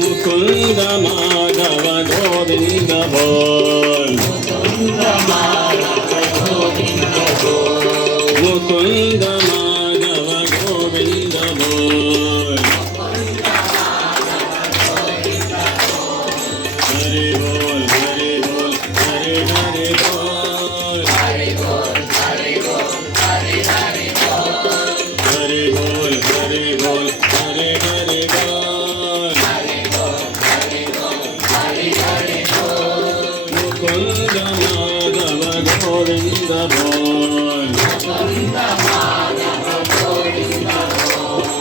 मुकुंद माधव गोविंद बोल मुकुंद माधव गोविंद बोल हरि बोल हरि बोल हरि हरि बोल हरि बोल हरि बोल हरि हरि बोल हरि बोल हरि बोल हरि हरि बोल हरि बोल हरि बोल हरि हरि बोल मुकुंद माधव गोविंद बोल मुकुंद माधव गोविंद बोल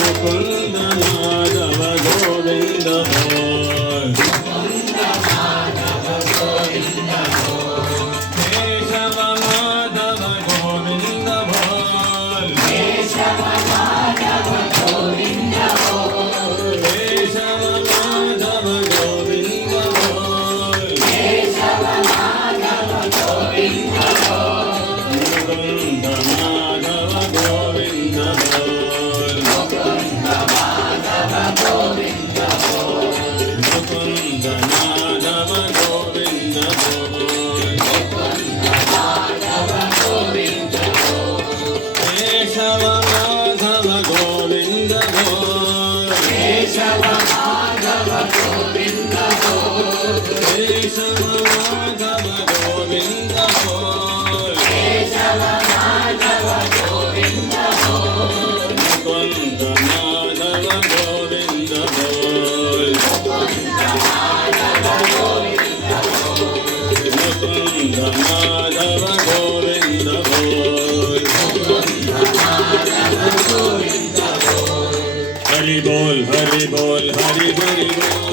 मुकुंद माधव गोविंद बोल मुकुंद माधव गोविंद बोल केशव माधव गोविंद बोल केशव माधव गोविंद बोल केशव माधव गोविंद बोल केशव माधव गोविंद बोल मुकुंद माधव गोविंद बोल मुकुंद माधव गोविंद बोल मुकुंद माधव गोविंद बोल मुकुंद माधव गोविंद बोल केशव माधव गोविंद बोल केशव माधव गोविंद बोल केशव माधव गोविंद बोल केशव माधव गोविंद बोल मुकुंद माधव गोविंद बोल मुकुंद माधव गोविंद बोल मुकुंद माधव गोविंद बोल मुकुंद माधव गोविंद बोल हरि बोल हरि बोल हरि हरि बोल